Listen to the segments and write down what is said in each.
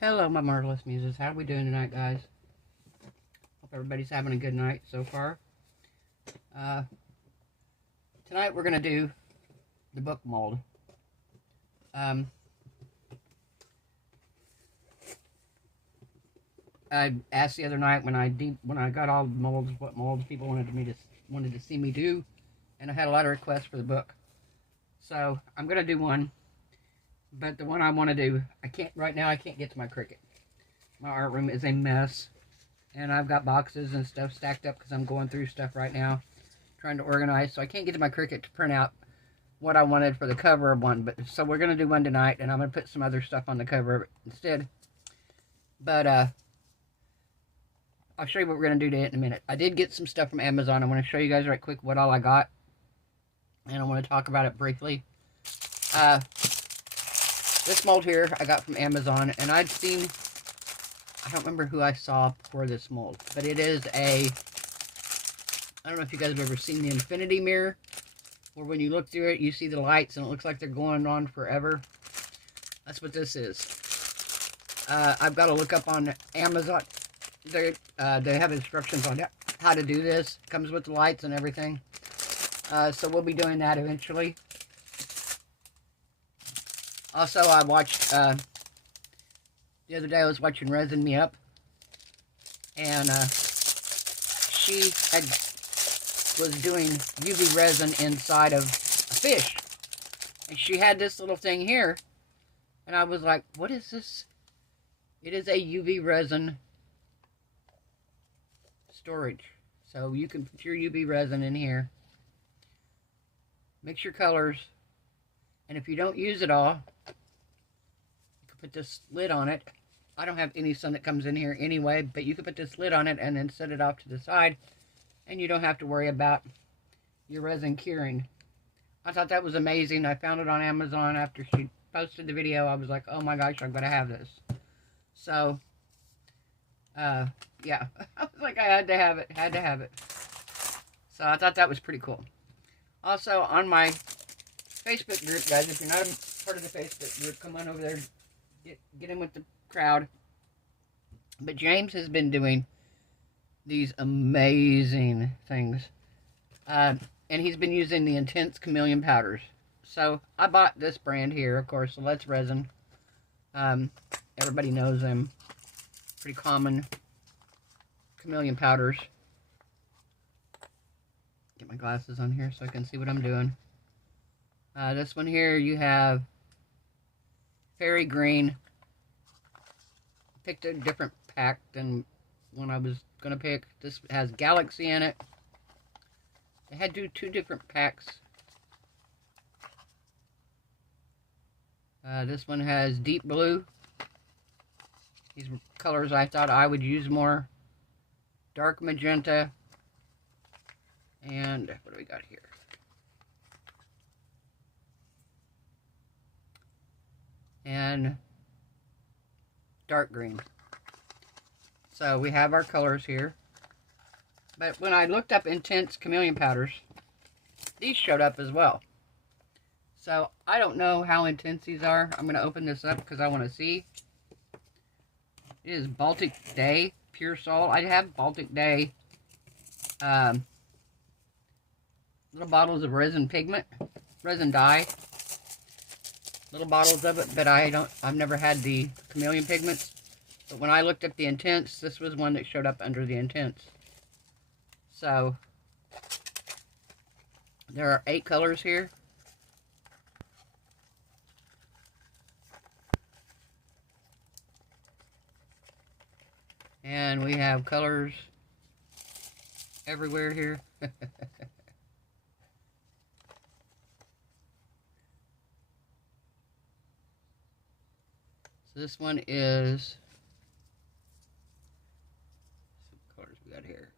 Hello, my marvelous muses. How are we doing tonight, guys? Hope everybody's having a good night so far. Tonight we're going to do the book mold. I asked the other night when I got all the molds, what molds people wanted to see me do, and I had a lot of requests for the book. So I'm going to do one, but the one I want to do, I can't get to my Cricut. My art room is a mess, and I've got boxes and stuff stacked up because I'm going through stuff right now, trying to organize, so I can't get to my Cricut to print out what I wanted for the cover of one. But so we're going to do one tonight, and I'm going to put some other stuff on the cover of it instead. But I'll show you what we're going to do in a minute. I did get some stuff from Amazon. I want to show you guys right quick what all I got, and I want to talk about it briefly. This mold here I got from Amazon, and I don't remember who I saw for this mold, but it is I don't know if you guys have ever seen the infinity mirror, where when you look through it, you see the lights, and it looks like they're going on forever. That's what this is. I've got to look up on Amazon. They have instructions on how to do this. It comes with the lights and everything. So we'll be doing that eventually. Also, I watched, the other day I was watching Resin Me Up, and she was doing UV resin inside of a fish, and she had this little thing here, and I was like, what is this? It is a UV resin storage, so you can put your UV resin in here, mix your colors, and if you don't use it all, you can put this lid on it. I don't have any sun that comes in here anyway, but you can put this lid on it and then set it off to the side, and you don't have to worry about your resin curing. I thought that was amazing. I found it on Amazon after she posted the video. I was like, oh my gosh, I'm gonna have this. So yeah, I was like, I had to have it. So I thought that was pretty cool. Also, on my Facebook group, guys, if you're not a part of the Facebook group, come on over there, get in with the crowd. But James has been doing these amazing things, and he's been using the Intense Chameleon powders. So I bought this brand here, of course, so Let's Resin. Everybody knows them. Pretty common chameleon powders. Get my glasses on here so I can see what I'm doing. This one here, you have Fairy Green. Picked a different pack than one I was going to pick. This has Galaxy in it. They had two different packs. This one has Deep Blue. These were colors I thought I would use more. Dark Magenta. And what do we got here? And dark green. So we have our colors here. But when I looked up Intense Chameleon powders, these showed up as well. So I don't know how intense these are. I'm going to open this up because I want to see. It is Baltic Day Pure Salt. I have Baltic Day little bottles of resin pigment, resin dye. Little bottles of it, but I've never had the chameleon pigments. But when I looked up the Intense, this was one that showed up under the Intense. So there are 8 colors here. And we have colors everywhere here. So this one is, what colors we got here?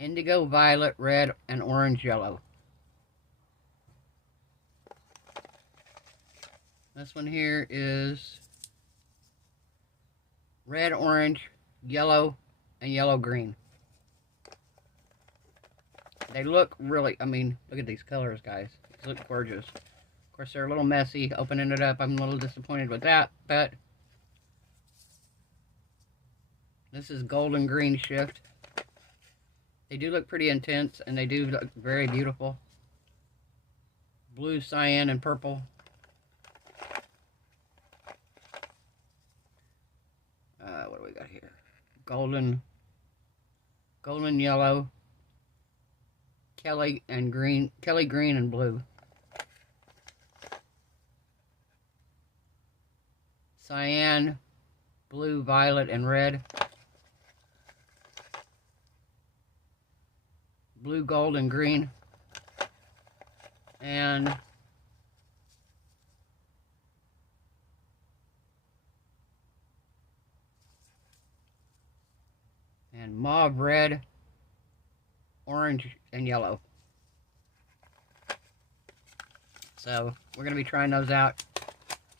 Indigo, violet, red, and orange yellow. This one here is red, orange, yellow, and yellow green. They look really, I mean, look at these colors, guys. They look gorgeous. Of course, they're a little messy. Opening it up, I'm a little disappointed with that, but this is golden green shift. They do look pretty intense, and they do look very beautiful. Blue, cyan, and purple. What do we got here? Golden yellow, Kelly green and blue. Cyan, blue, violet, and red. Blue, gold, and green. And mauve, red, orange, and yellow. So we're going to be trying those out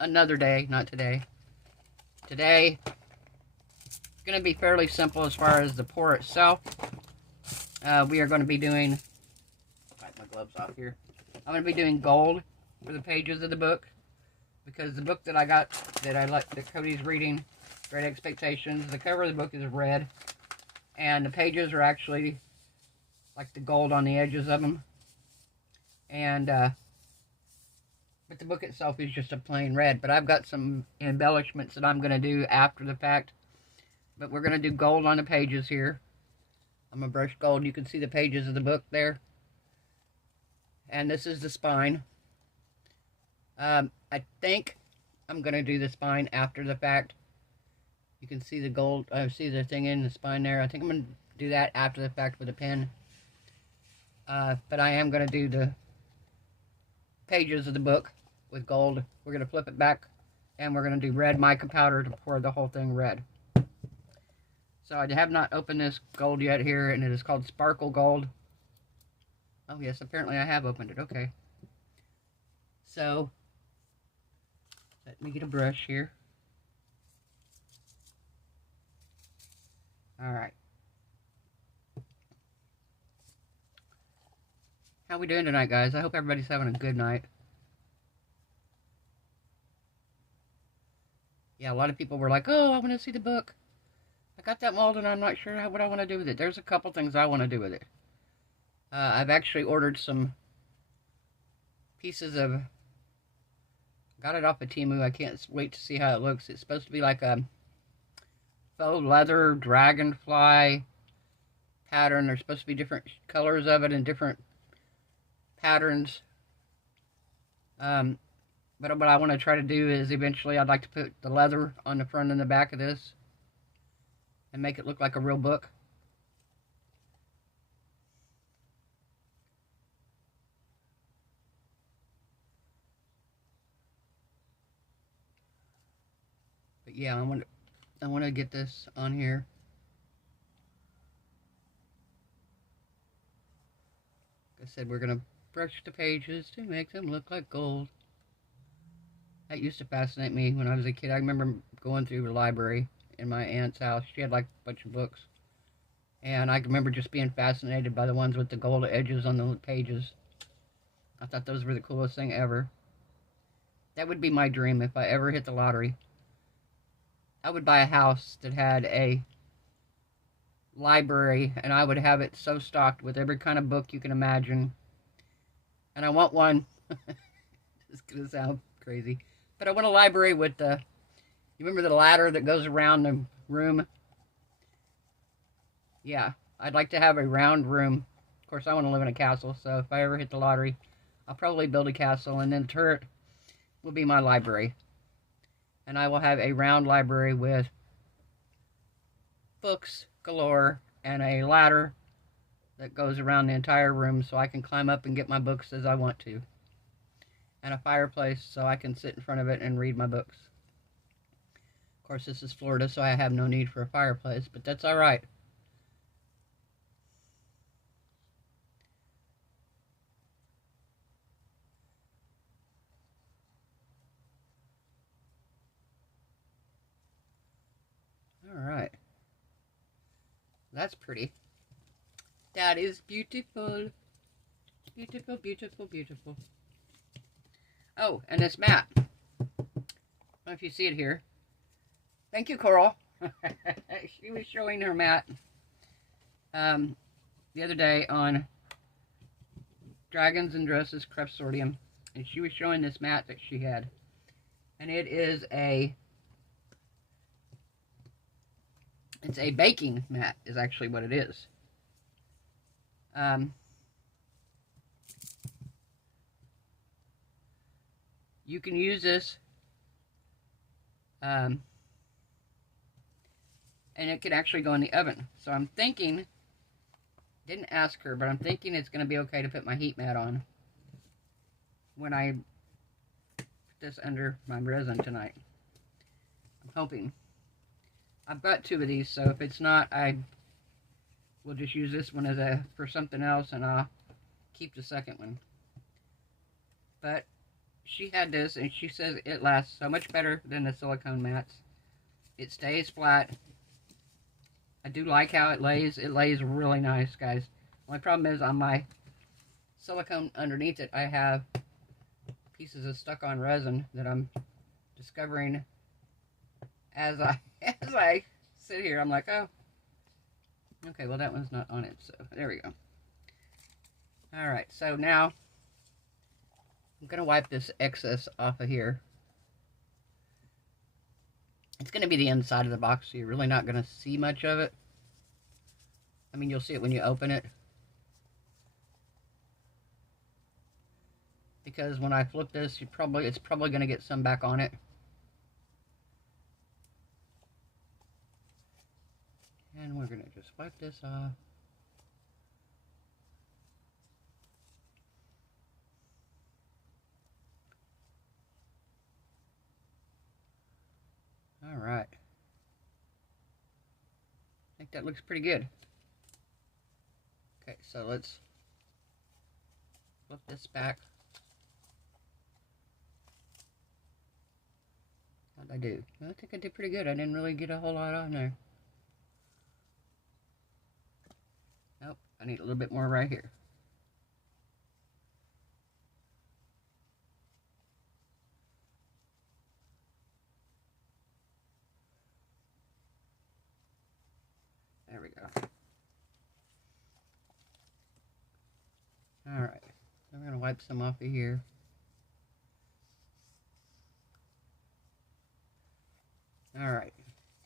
another day, not today. Today, it's going to be fairly simple as far as the pour itself. We are going to be doing, wipe my gloves off here. I'm going to be doing gold for the pages of the book, because the book that I got, that Cody's reading, Great Expectations, the cover of the book is red, and the pages are actually like the gold on the edges of them. And but the book itself is just a plain red. But I've got some embellishments that I'm going to do after the fact. But we're going to do gold on the pages here. I'm going to brush gold. You can see the pages of the book there. And this is the spine. I think I'm going to do the spine after the fact. You can see the gold. I see the thing in the spine there. I think I'm going to do that after the fact with a pen. But I am going to do the pages of the book with gold. We're going to flip it back, and we're going to do red mica powder to pour the whole thing red. So I have not opened this gold yet here, and it is called Sparkle Gold. Oh yes, apparently I have opened it. Okay. So let me get a brush here. Alright. How we doing tonight, guys? I hope everybody's having a good night. Yeah, a lot of people were like, oh, I want to see the book. I got that mold and I'm not sure what I want to do with it. There's a couple things I want to do with it. I've actually ordered some pieces of... Got it off of Temu. I can't wait to see how it looks. It's supposed to be like a faux leather dragonfly pattern. There's supposed to be different colors of it and different patterns. But what I want to try to do is eventually I'd like to put the leather on the front and the back of this and make it look like a real book. But yeah, I want to get this on here. Like I said, we're going to brush the pages to make them look like gold. That used to fascinate me when I was a kid. I remember going through the library in my aunt's house. She had like a bunch of books. And I remember just being fascinated by the ones with the gold edges on the pages. I thought those were the coolest thing ever. That would be my dream if I ever hit the lottery. I would buy a house that had a library, and I would have it so stocked with every kind of book you can imagine. And I want one. It's going to sound crazy. But I want a library with the... You remember the ladder that goes around the room? Yeah, I'd like to have a round room. Of course, I want to live in a castle, so if I ever hit the lottery, I'll probably build a castle, and then the turret will be my library. And I will have a round library with books galore and a ladder that goes around the entire room so I can climb up and get my books as I want to. And a fireplace so I can sit in front of it and read my books. Of course, this is Florida, so I have no need for a fireplace, but that's all right. All right. That's pretty. That is beautiful. Beautiful, beautiful, beautiful. Oh, and this mat. I don't know if you see it here. Thank you, Coral. She was showing her mat the other day on Dragons and Dresses Crepsortium, and she was showing this mat that she had, and it's a baking mat is actually what it is. You can use this and it can actually go in the oven. So I'm thinking, didn't ask her, but I'm thinking it's going to be okay to put my heat mat on when I put this under my resin tonight. I'm hoping. I've got 2 of these, so if it's not, I will just use this one as for something else, and I'll keep the second one. But she had this, and she says it lasts so much better than the silicone mats. It stays flat. I do like how it lays. It lays really nice, guys. My problem is on my silicone underneath it, I have pieces of stuck-on resin that I'm discovering as I sit here. I'm like, oh, okay, well, that one's not on it, so there we go. All right, so now I'm going to wipe this excess off of here. It's going to be the inside of the box, so you're really not going to see much of it. I mean, you'll see it when you open it. Because when I flip this, it's probably going to get some back on it. And we're going to just wipe this off. All right. I think that looks pretty good. Okay, so let's flip this back. How'd I do? I think I did pretty good. I didn't really get a whole lot on there. Nope, I need a little bit more right here. There we go. All right, I'm going to wipe some off of here. All right,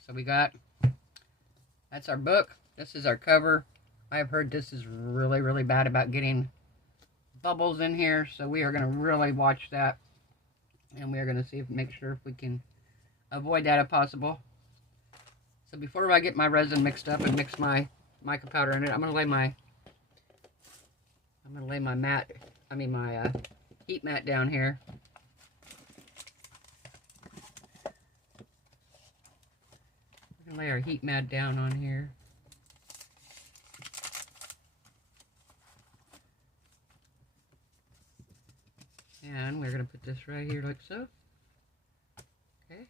so we got, that's our book. This is our cover. I've heard this is really, really bad about getting bubbles in here, so we are going to really watch that. And we are going to make sure if we can avoid that if possible. So before I get my resin mixed up and mix my mica powder in it, I'm going to lay my heat mat down here. We're going to lay our heat mat down on here. And we're going to put this right here like so. Okay.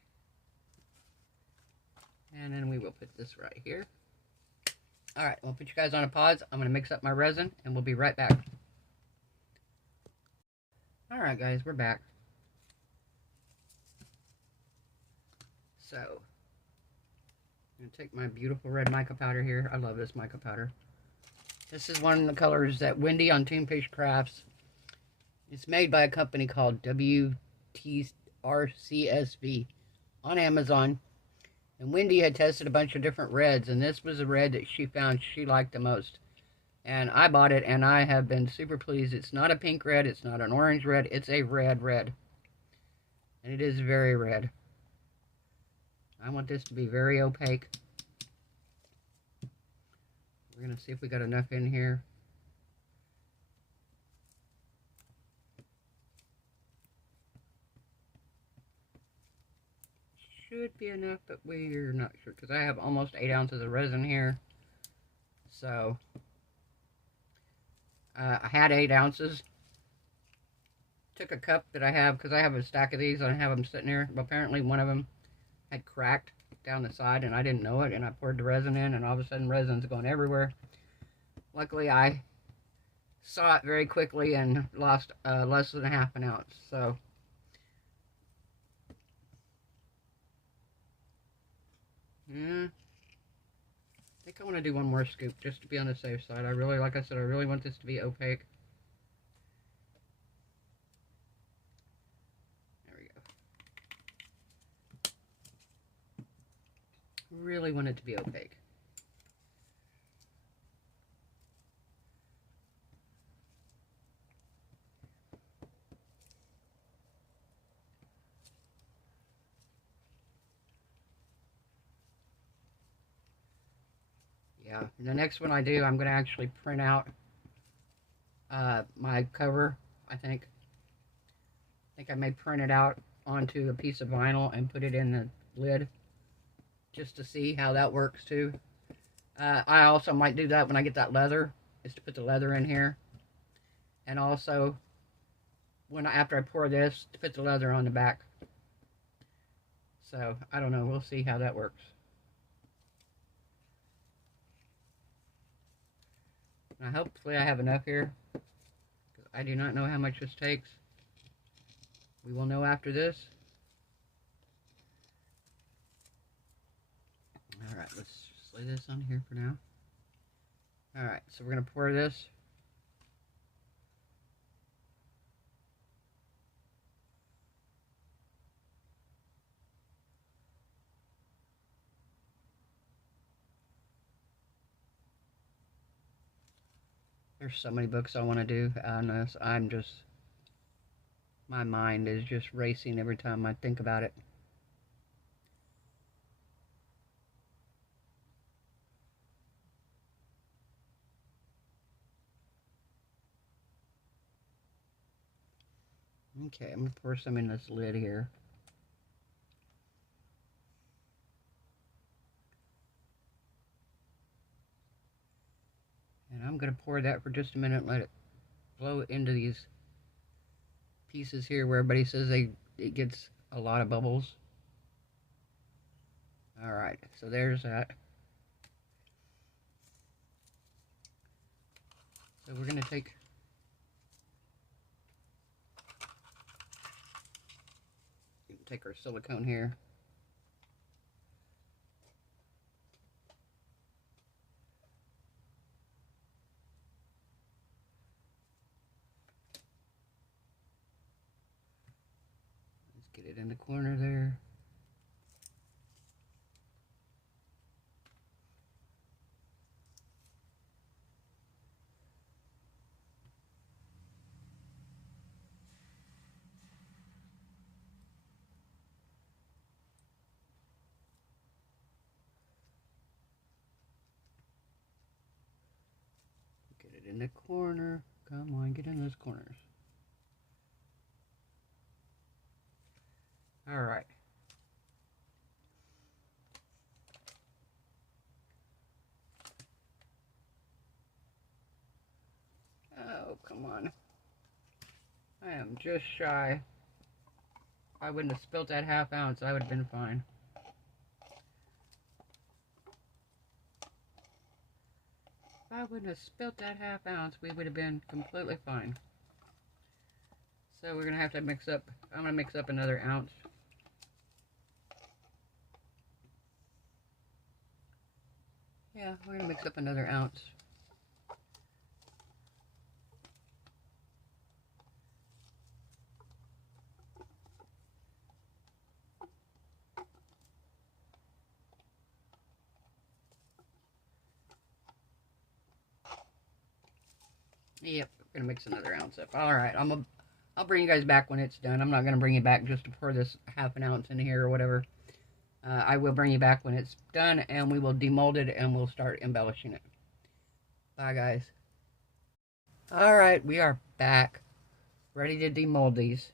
And then we will put this right here. Alright, we'll put you guys on a pause. I'm going to mix up my resin, and we'll be right back. Alright guys, we're back. So, I'm going to take my beautiful red mica powder here. I love this mica powder. This is one of the colors that Wendy on Toonfish Crafts. It's made by a company called WTRCSV on Amazon. And Wendy had tested a bunch of different reds, and this was a red that she found she liked the most. And I bought it, and I have been super pleased. It's not a pink red, it's not an orange red, it's a red red. And it is very red. I want this to be very opaque. We're going to see if we got enough in here. Should be enough, but we're not sure because I have almost 8 ounces of resin here. So I had 8 ounces. Took a cup that I have because I have a stack of these and I have them sitting here. But apparently one of them had cracked down the side and I didn't know it, and I poured the resin in and all of a sudden resin's going everywhere. Luckily I saw it very quickly and lost less than half an ounce. So I think I want to do one more scoop just to be on the safe side. I really, like I said, I really want this to be opaque. There we go. Really want it to be opaque. Yeah, and the next one I do, I'm going to actually print out my cover, I think. I may print it out onto a piece of vinyl and put it in the lid just to see how that works too. I also might do that when I get that leather, is to put the leather in here. And also, after I pour this, to put the leather on the back. So, I don't know, we'll see how that works. Now, hopefully I have enough here, because I do not know how much this takes. We will know after this. Alright, let's just lay this on here for now. Alright, so we're going to pour this. There's so many books I want to do on this. My mind is just racing every time I think about it. Okay, I'm going to pour some in this lid here. And I'm going to pour that for just a minute and let it blow into these pieces here where everybody says it gets a lot of bubbles. Alright, so there's that. So we're going to take our silicone here. Let's get it in the corner there. Get it in the corner. Come on, get in those corners. Alright. Oh, come on. I am just shy. If I wouldn't have spilt that ½ ounce, I would have been fine. If I wouldn't have spilt that ½ ounce, we would have been completely fine. So we're going to have to mix up, I'm going to mix up another ounce. Yeah, we're going to mix up another ounce. Yep, we're going to mix another ounce up. Alright, I'll bring you guys back when it's done. I'm not going to bring you back just to pour this ½ an ounce in here or whatever. I will bring you back when it's done, and we will demold it, and we'll start embellishing it. Bye, guys. Alright, we are back. Ready to demold these.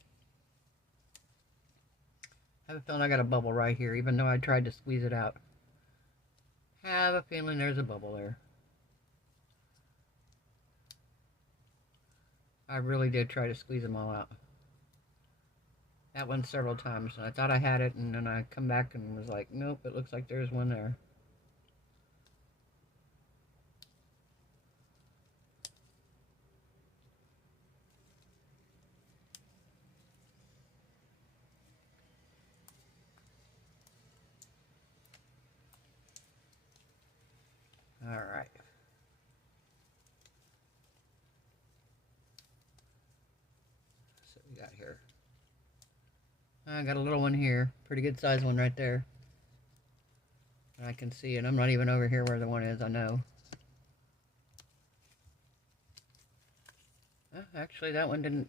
I have a feeling I got a bubble right here, even though I tried to squeeze it out. Have a feeling there's a bubble there. I really did try to squeeze them all out. That one several times. And I thought I had it, and then I come back and was like, nope, it looks like there's one there. Alright. So we got here. I got a little one here. Pretty good size one right there. I can see it. I'm not even over here where the one is, I know. Actually, that one didn't.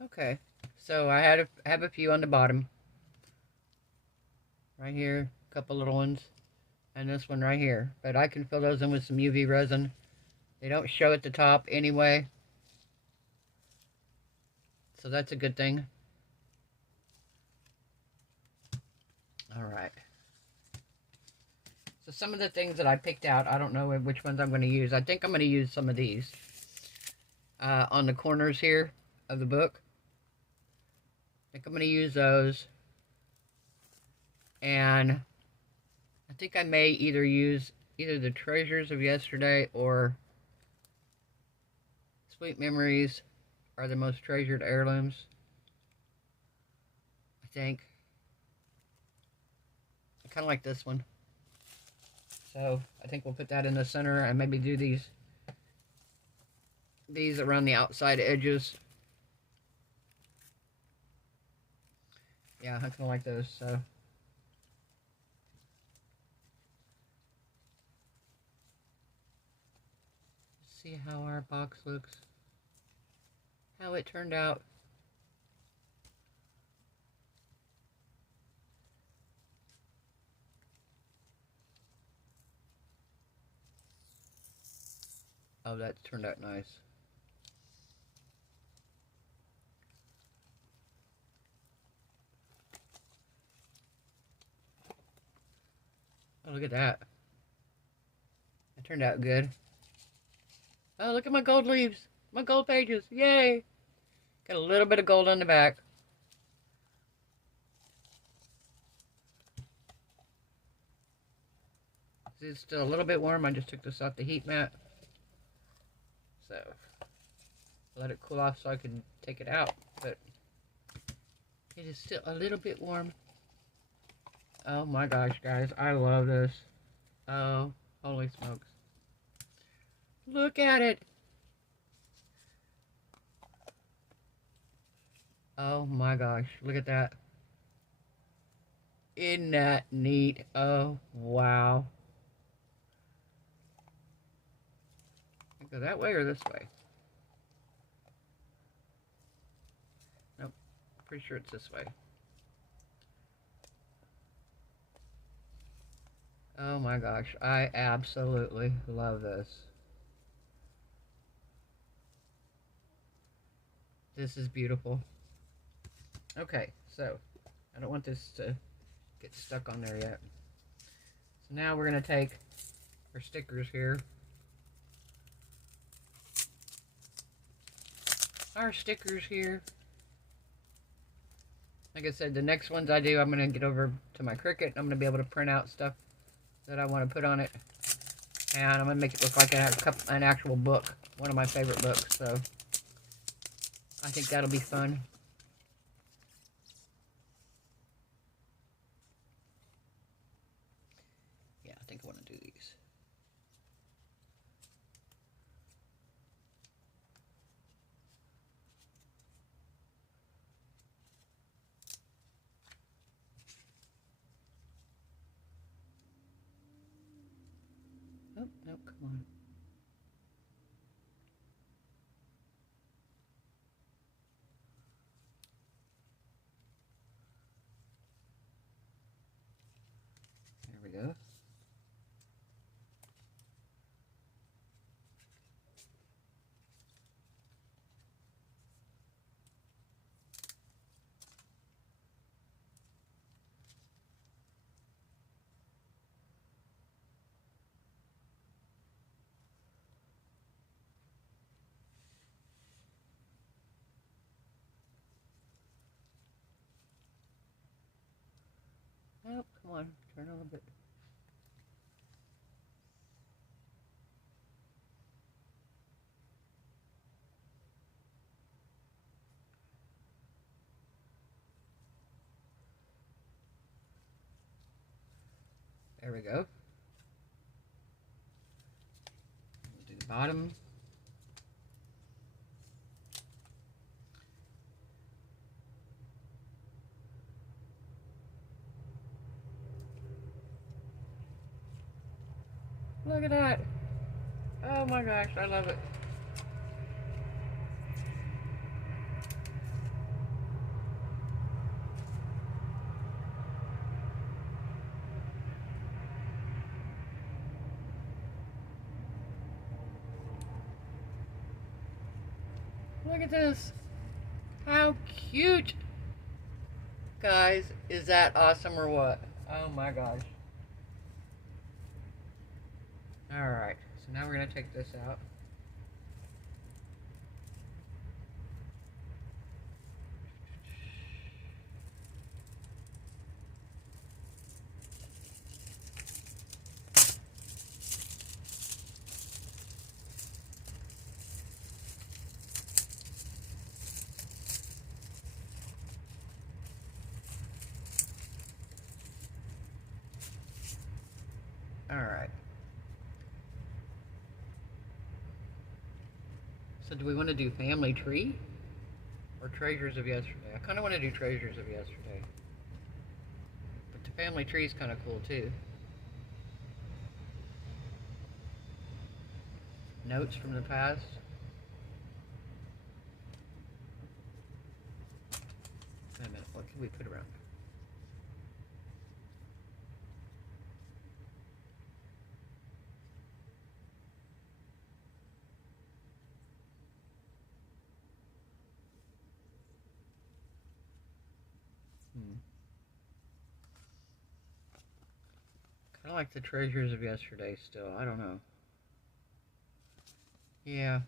Okay, so I have a few on the bottom. Right here, a couple little ones. And this one right here. But I can fill those in with some UV resin. They don't show at the top anyway. So that's a good thing. Alright. So some of the things that I picked out, I don't know which ones I'm going to use. I think I'm going to use some of these. On the corners here of the book. I think I'm going to use those. And I think I may either use either the Treasures of Yesterday or Sweet Memories are the most treasured heirlooms. I think. I kind of like this one. So I think we'll put that in the center and maybe do these around the outside edges. Yeah, I kind of like those, so. See how our box looks. How it turned out. Oh, that turned out nice. Oh, look at that. That turned out good. Oh, look at my gold leaves. My gold pages. Yay! Got a little bit of gold on the back. It's still a little bit warm. I just took this off the heat mat. So, let it cool off so I can take it out. But it is still a little bit warm. Oh my gosh, guys. I love this. Oh, holy smokes. Look at it. Oh my gosh. Look at that. Isn't that neat? Oh, wow. Go that way or this way? Nope. Pretty sure it's this way. Oh my gosh. I absolutely love this. This is beautiful. Okay, so I don't want this to get stuck on there yet. So now we're going to take our stickers here. Our stickers here. Like I said, the next ones I do, I'm going to get over to my Cricut. I'm going to be able to print out stuff that I want to put on it. And I'm going to make it look like an actual book. One of my favorite books. So I think that'll be fun. Yeah, I think I want to do these. Oh, no, come on. There we go. Oh, come on. Turn a little bit. we go. We'll do the bottom. Look at that. Oh my gosh, I love it. Look at this. How cute. Guys, is that awesome or what? Oh my gosh. Alright, so now we're going to take this out. Alright. So do we want to do family tree? Or treasures of yesterday? I kind of want to do treasures of yesterday. But the family tree is kind of cool too. Notes from the past. Wait a minute, what can we put around? Kind of like the treasures of yesterday still. I don't know. Yeah.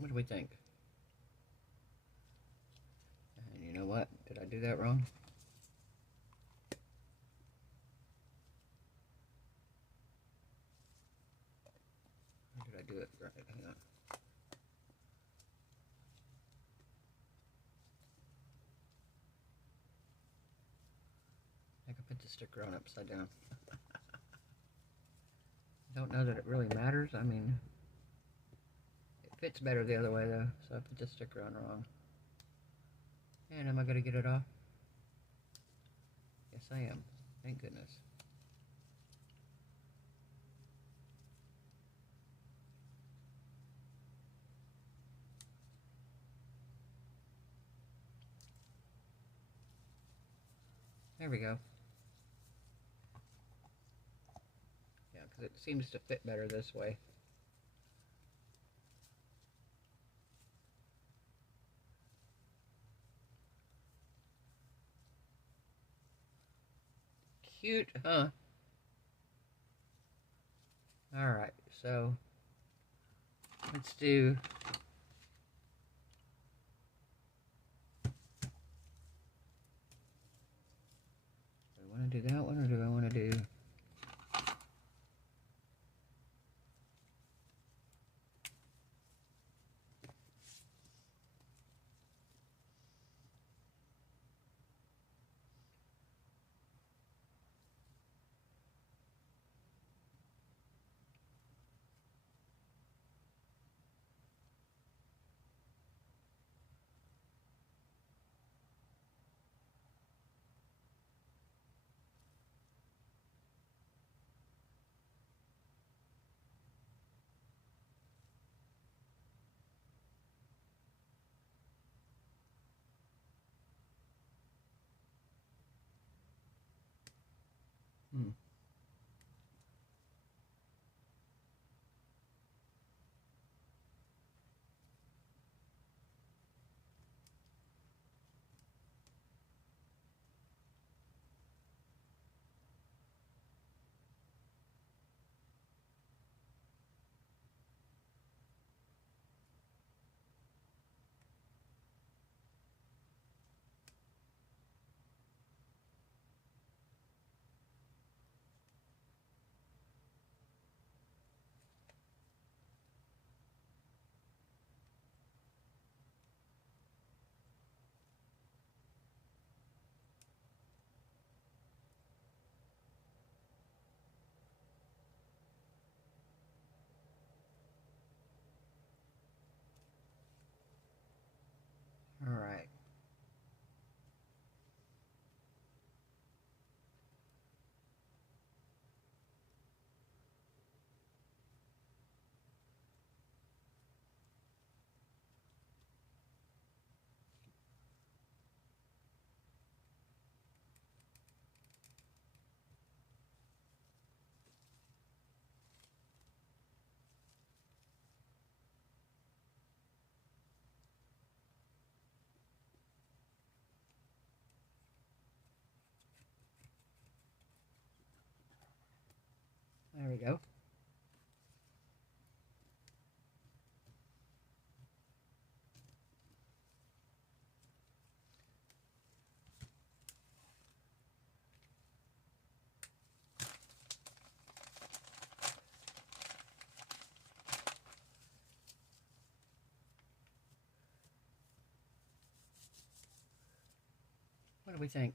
What do we think? And you know what? Did I do that wrong? Or did I do it right? Hang on. I could put the sticker on upside down. I don't know that it really matters. I mean, it fits better the other way though, so I put the sticker on wrong. And am I going to get it off? Yes, I am. Thank goodness. There we go. Yeah, because it seems to fit better this way. Cute, huh? Alright, so let's do I want to do that one, or do I want to do we go. What do we think?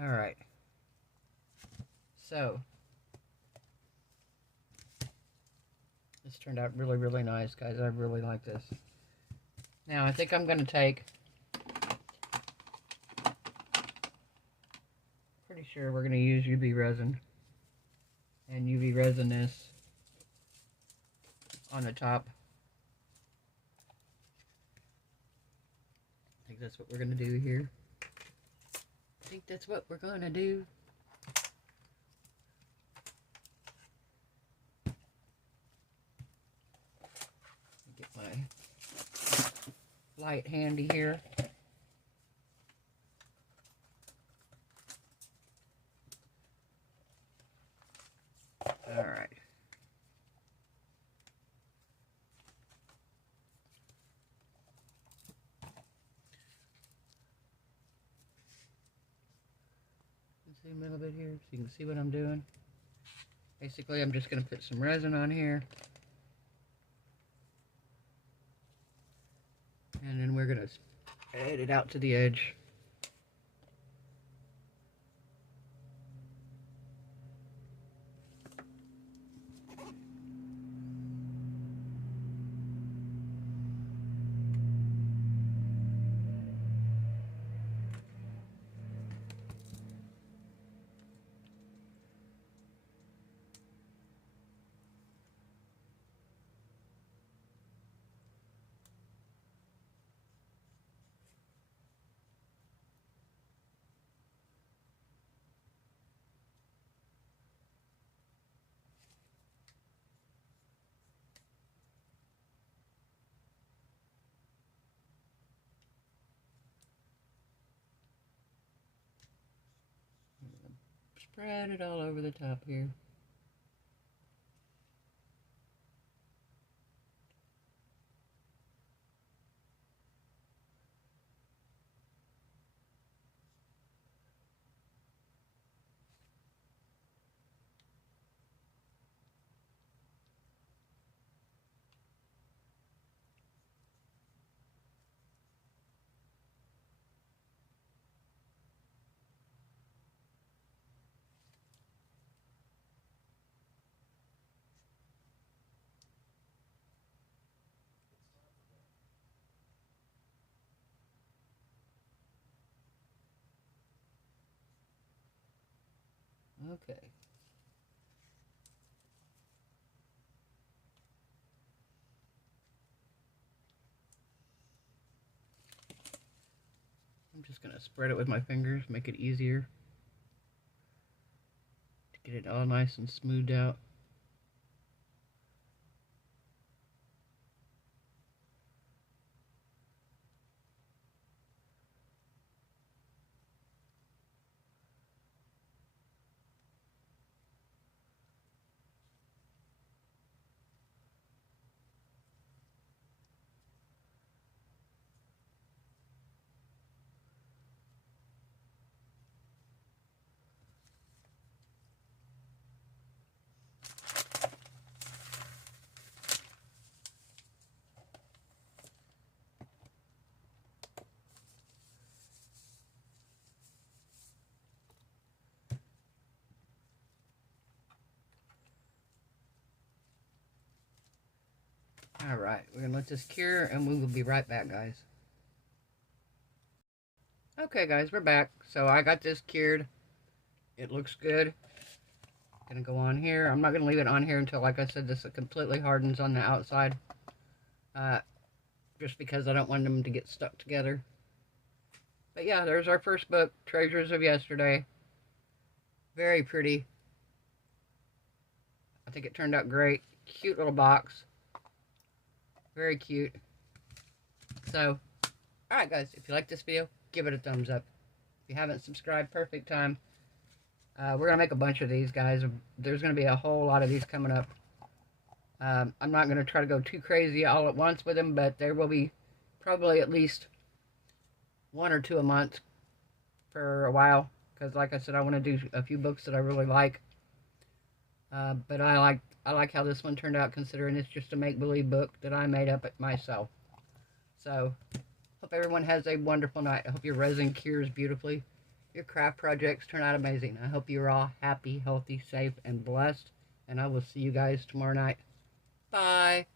All right. So, this turned out really, really nice, guys. I really like this. Now, I think I'm going to take, pretty sure we're going to use UV resin. And UV resin this on the top. I think that's what we're going to do here. I think that's what we're going to do. Get my light handy here. All right. Zoom a little bit here so you can see what I'm doing. Basically, I'm just going to put some resin on here. And then we're going to add it out to the edge. Spread it all over the top here. Okay. I'm just going to spread it with my fingers, make it easier to get it all nice and smoothed out. Alright, we're going to let this cure and we will be right back, guys. Okay, guys, we're back. So I got this cured. It looks good. Going to go on here. I'm not going to leave it on here until, like I said, this completely hardens on the outside. Just because I don't want them to get stuck together. But yeah, there's our first book, Treasures of Yesterday. Very pretty. I think it turned out great. Cute little box. Very cute. So, alright guys, if you like this video, give it a thumbs up. If you haven't subscribed, perfect time. We're going to make a bunch of these, guys. There's going to be a whole lot of these coming up. I'm not going to try to go too crazy all at once with them, but there will be probably at least 1 or 2 a month for a while. Because, like I said, I want to do a few books that I really like. But I like how this one turned out, considering it's just a make-believe book that I made up myself. So, hope everyone has a wonderful night. I hope your resin cures beautifully. Your craft projects turn out amazing. I hope you're all happy, healthy, safe, and blessed. And I will see you guys tomorrow night. Bye.